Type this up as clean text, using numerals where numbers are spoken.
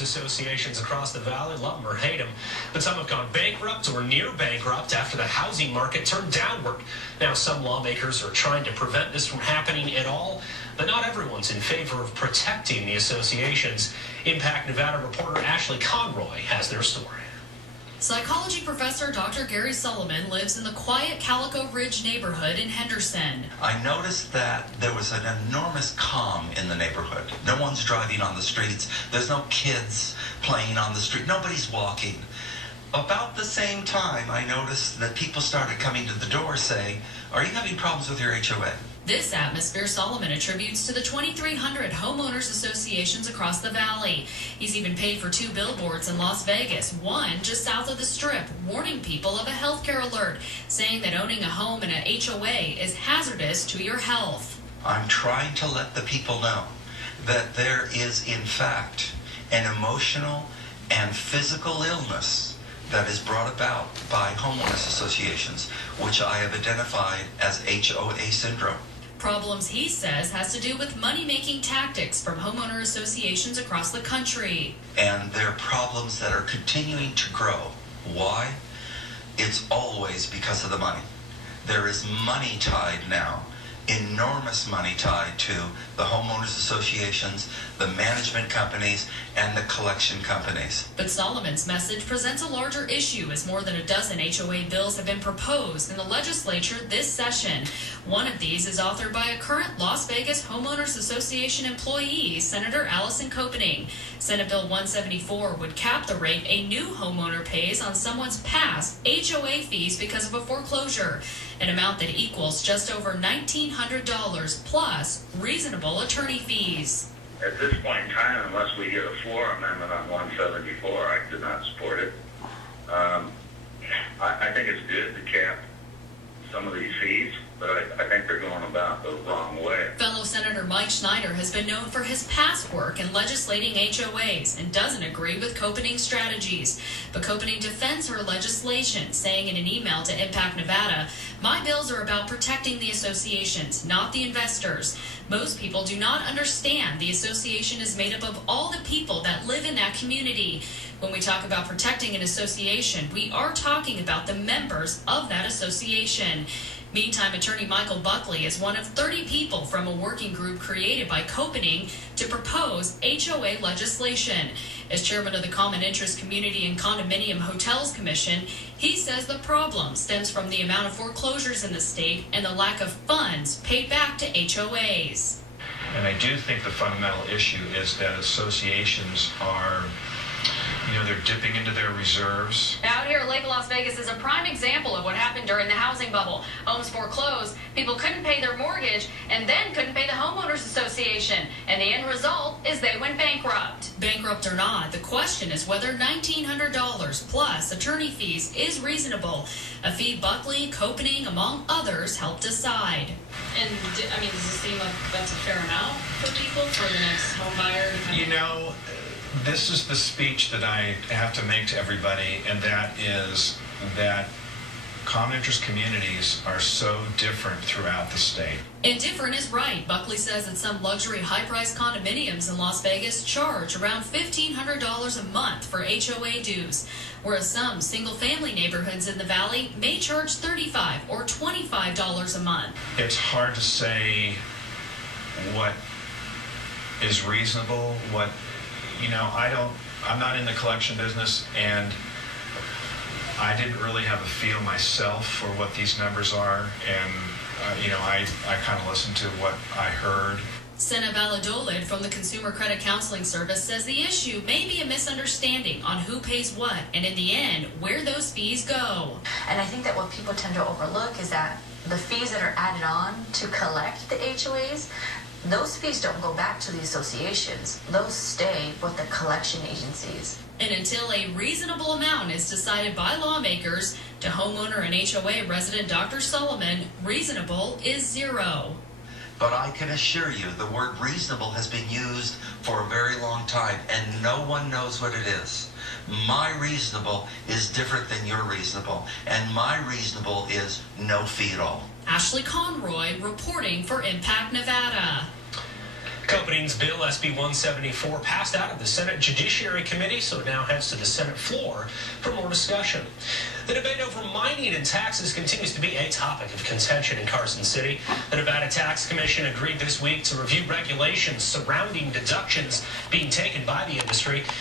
associations across the valley, love them or hate them, but some have gone bankrupt or near bankrupt after the housing market turned downward. Now, some lawmakers are trying to prevent this from happening at all, but not everyone's in favor of protecting the associations. Impact Nevada reporter Ashley Conroy has their story. Psychology professor Dr. Gary Solomon lives in the quiet Calico Ridge neighborhood in Henderson. I noticed that there was an enormous calm in the neighborhood. No one's driving on the streets. There's no kids playing on the street. Nobody's walking. About the same time, I noticed that people started coming to the door saying, "Are you having problems with your HOA?" This atmosphere Solomon attributes to the 2,300 homeowners associations across the valley. He's even paid for 2 billboards in Las Vegas, one just south of the Strip, warning people of a healthcare alert, saying that owning a home in an HOA is hazardous to your health. I'm trying to let the people know that there is, in fact, an emotional and physical illness that is brought about by homeowners associations, which I have identified as HOA syndrome. Problems, he says, has to do with money-making tactics from homeowner associations across the country. And they're problems that are continuing to grow. Why? It's always because of the money. There is money tied now, enormous money tied to the homeowners associations, the management companies, and the collection companies. But Solomon's message presents a larger issue as more than a dozen HOA bills have been proposed in the legislature this session. One of these is authored by a current Las Vegas Homeowners Association employee, Senator Allison Copening. Senate Bill 174 would cap the rate a new homeowner pays on someone's past HOA fees because of a foreclosure, an amount that equals just over $1,900 plus reasonable attorney fees. At this point in time, unless we get a floor amendment on 174, I do not support it. I think it's good to cap some of these fees, but I think they're going about the wrong way. Fellow Senator Mike Schneider has been known for his past work in legislating HOAs and doesn't agree with Copening's strategies. But Copening defends her legislation, saying in an email to Impact Nevada, "My bills are about protecting the associations, not the investors. Most people do not understand the association is made up of all the people that live in that community. When we talk about protecting an association, we are talking about the members of that association." Meantime, attorney Michael Buckley is one of 30 people from a working group created by Copening to propose HOA legislation. As chairman of the Common Interest Community and Condominium Hotels Commission, he says the problem stems from the amount of foreclosures in the state and the lack of funds paid back to HOAs. And I do think the fundamental issue is that associations are, they're dipping into their reserves. Out here at Lake Las Vegas is a prime example of what happened during the housing bubble. Homes foreclosed, people couldn't pay their mortgage, and then couldn't pay the homeowners association. And the end result is they went bankrupt. Bankrupt or not, the question is whether $1,900 plus attorney fees is reasonable. A fee Buckley, Copening, among others, helped decide. And, does it seem like that's a fair amount for people, for the next home buyer? This is the speech that I have to make to everybody, and that is that common interest communities are so different throughout the state. And different is right. Buckley says that some luxury high-priced condominiums in Las Vegas charge around $1,500 a month for HOA dues, whereas some single-family neighborhoods in the valley may charge $35 or $25 a month. It's hard to say what is reasonable, I'm not in the collection business, and I didn't really have a feel myself for what these numbers are, and I kind of listened to what I heard. Senna Valladolid from the Consumer Credit Counseling Service says the issue may be a misunderstanding on who pays what, and in the end, where those fees go. And I think that what people tend to overlook is that the fees that are added on to collect the HOAs, those fees don't go back to the associations. Those stay with the collection agencies. And until a reasonable amount is decided by lawmakers, to homeowner and HOA resident Dr. Solomon, reasonable is zero. But I can assure you the word reasonable has been used for a very long time, and no one knows what it is. My reasonable is different than your reasonable, and my reasonable is no fee at all. Ashley Conroy reporting for Impact Nevada. Copening's bill, SB 174, passed out of the Senate Judiciary Committee, so it now heads to the Senate floor for more discussion. The debate over mining and taxes continues to be a topic of contention in Carson City. The Nevada Tax Commission agreed this week to review regulations surrounding deductions being taken by the industry.